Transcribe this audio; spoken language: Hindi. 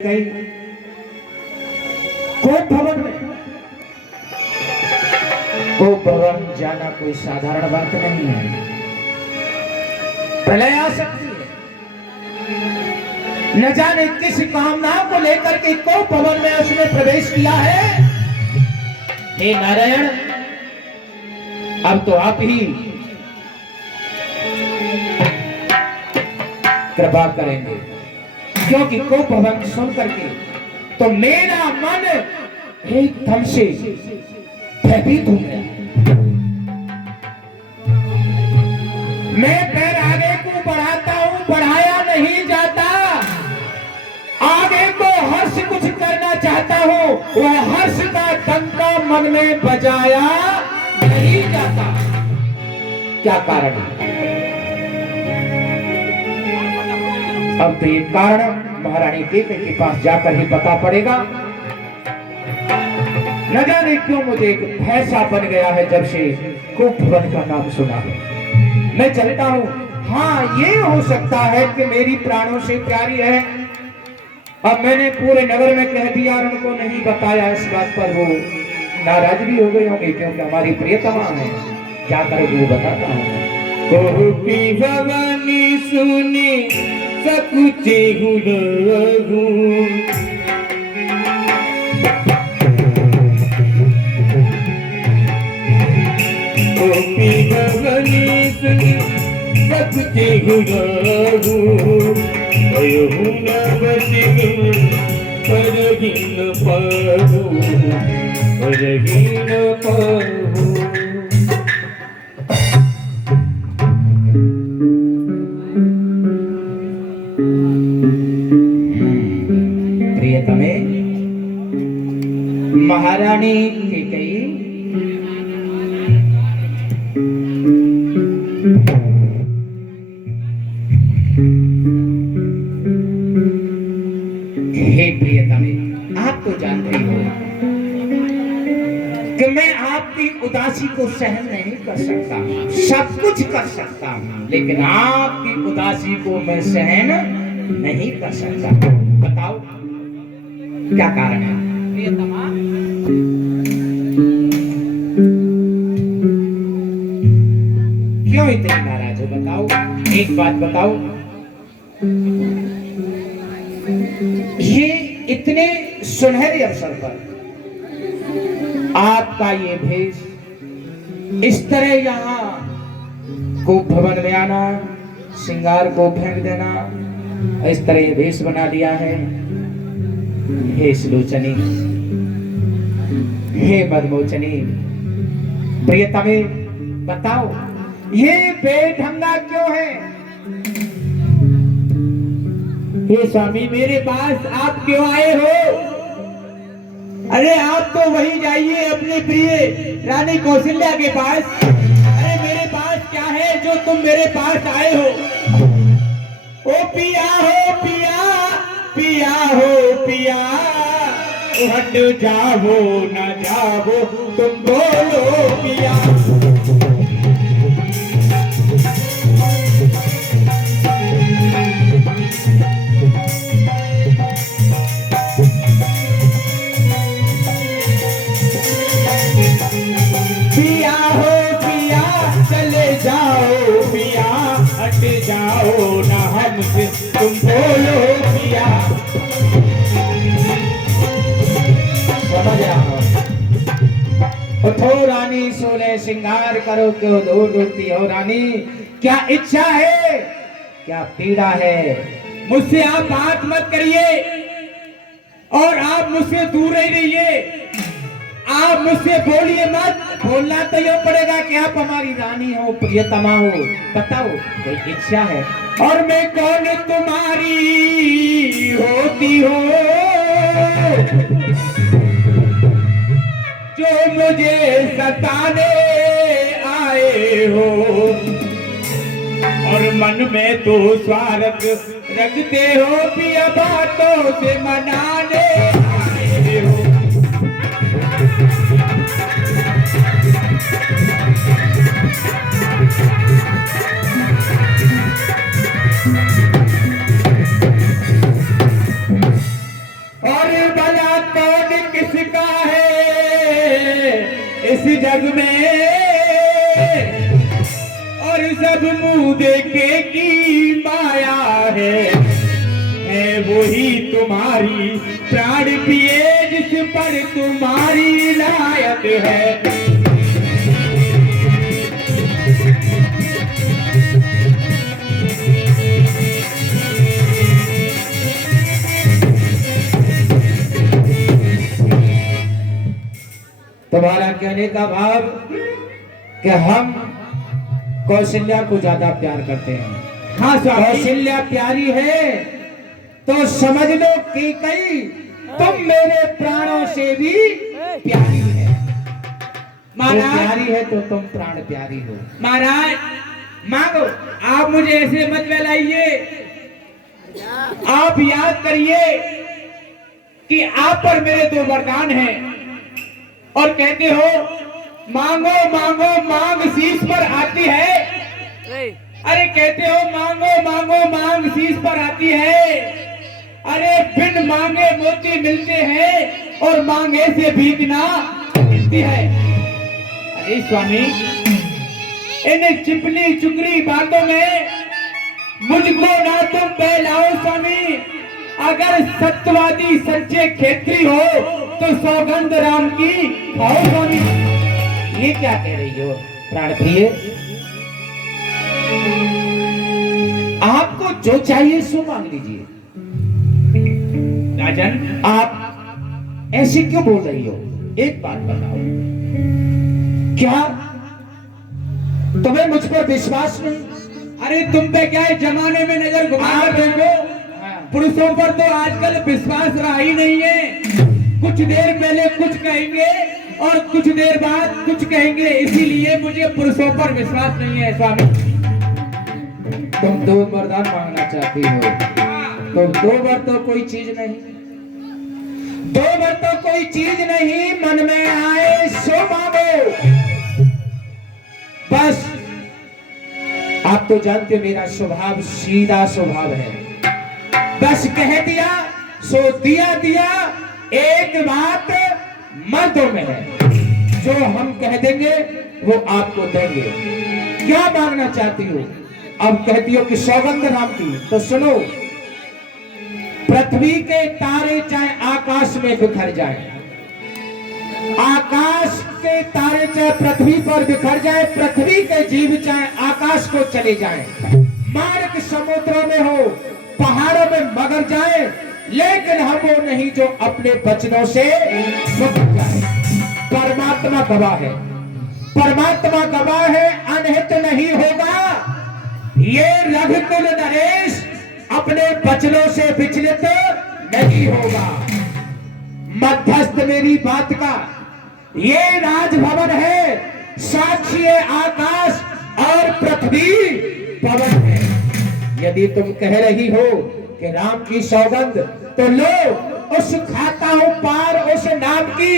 गई कोप भवन में। कोप भवन जाना कोई साधारण बात नहीं है। प्रलय आ सकती है। न जाने किस कामना को लेकर के कोप भवन में उसने प्रवेश किया है। हे नारायण, अब तो आप ही कृपा करेंगे, क्योंकि कोप भवन सुन करके तो मेरा मन एकदम से भयभीत हो गया। मैं पैर आगे को बढ़ाता हूं, बढ़ाया नहीं जाता। आगे को हर्ष कुछ करना चाहता हूं, वह हर्ष का डंका मन में बजाया नहीं जाता। क्या कारण है? अब तो ये कारण महारानी केके के पास जाकर ही पता पड़ेगा। न जाने क्यों मुझे एक भैसा बन गया है जब से कोप भवन का नाम सुना है। मैं चलता हूं। हाँ, ये हो सकता है कि मेरी प्राणों से प्यारी है। अब मैंने पूरे नगर में कह दिया और उनको नहीं बताया, इस बात पर वो नाराज भी हो गए होंगे, क्योंकि हमारी प्रियतमा है। क्या करेगी वो बताता हूँ। कोपी भवानी सुनी सकुचे हुलहु, कोपी भवानी सुनी सकुचे हुलहु, अयहुना बचिगु परहीन पाहु, परहीन पाहु। प्रियतमे, महारानी केकई हे प्रियतमे, आप तो जानते हो कि मैं आपकी उदासी को सहन नहीं कर सकता। सब कुछ कर सकता हूं, लेकिन आपकी उदासी को मैं सहन नहीं कर सकता। बताओ क्या कारण है? क्यों इतनी नाराज हो? बताओ, एक बात बताओ। ये इतने सुनहरे अवसर पर आपका ये भेष, इस तरह यहाँ कोप भवन में आना, श्रृंगार को फेंक देना, इस तरह ये भेष बना दिया है। हे सुलोचनी, हे मदमोचनी, प्रियतमे, बताओ ये बेढंगा क्यों है? हे स्वामी, मेरे पास आप क्यों आए हो? अरे आप तो वही जाइए अपने प्रिय रानी कौशल्या के पास। अरे मेरे पास क्या है जो तुम मेरे पास आए हो? ओ पिया हो पिया, पिया हो पिया, हट जाओ न जाओ तुम बोलो पिया। पिया हो पिया, चले जाओ पिया, हट जाओ न हमसे तुम बोलो पिया। समझ रहा उठो रानी, सोले श्रृंगार करो, क्यों दूर दूरती हो रानी? क्या इच्छा है, क्या पीड़ा है? मुझसे आप बात मत करिए और आप मुझसे दूर ही रहिए। आप मुझसे बोलिए मत। बोलना तो ये पड़ेगा कि आप हमारी रानी हो, प्रियतमा हो। बताओ, कोई इच्छा है? और मैं कौन तुम्हारी होती हो जो मुझे सताने आए हो, और मन में तो स्वार्थ रखते हो, पिया बातों से मनाने आए हो। और भला कौन किसका है इस जग में, और सब मुंह देखे की माया है वही तुम्हारी प्राण पिए जिस पर तुम्हारी लायक है। तुम्हारा कहने का भाव कि हम कौशल्या को ज्यादा प्यार करते हैं। हाँ स्वामी, कौशल्या प्यारी है तो समझ लो कि कई तुम मेरे प्राणों से भी प्यारी है। महाराज प्यारी है तो तुम प्राण प्यारी हो। महाराज मांगो, आप मुझे ऐसे मत बहलाइए। आप याद करिए कि आप पर मेरे 2 वरदान हैं और कहते हो मांगो मांगो मांग शीश पर आती है। अरे कहते हो मांगो मांगो मांग शीश पर आती है। अरे बिन मांगे मोती मिलते हैं और मांगे से भीख ना मिलती है। अरे स्वामी, इन चिपली चुकरी बातों में मुझको ना तुम बहलाओ स्वामी। अगर सत्यवादी सच्चे खेत्री हो तो सौगंध राम की खाओ स्वामी। ये क्या कह रही हो प्राण प्रिय? आपको जो चाहिए सो मांग लीजिए। राजन, आप ऐसे क्यों बोल रही हो? एक बात बताओ, क्या तुम्हें मुझ पर विश्वास नहीं? अरे तुम पे क्या है, जमाने में नजर घुमा कर देखो, पुरुषों पर तो आजकल विश्वास रहा ही नहीं है। कुछ देर पहले कुछ कहेंगे और कुछ देर बाद कुछ कहेंगे, इसीलिए मुझे पुरुषों पर विश्वास नहीं है स्वामी। तुम 2 वरदान मांगना चाहती हो तो 2 वर तो कोई चीज नहीं, 2 वर तो कोई चीज नहीं। मन में आए सो मांगो। बस आप तो जानते हो मेरा स्वभाव सीधा स्वभाव है। बस कह दिया सो दिया दिया। एक बात मर्दों में है, जो हम कह देंगे वो आपको देंगे। क्या मांगना चाहती हो? अब कहती हो कि सौगंध राम की, तो सुनो, पृथ्वी के तारे चाहे आकाश में बिखर जाए, आकाश के तारे चाहे पृथ्वी पर बिखर जाए, पृथ्वी के जीव चाहे आकाश को चले जाए, मार्ग समुद्रों में हो, पहाड़ों में मगर जाए, लेकिन हम वो नहीं जो अपने वचनों से मुक्त जाए। परमात्मा गवाह है, परमात्मा गवाह है, अनहित नहीं होगा। ये रघुकुल नरेश अपने वचनों से विचलित नहीं होगा। मध्यस्थ मेरी बात का ये राजभवन है, साक्षी है आकाश और पृथ्वी पवन है। यदि तुम कह रही हो कि राम की सौगंध, तो लो, उस खाता हूं पार उस नाम की।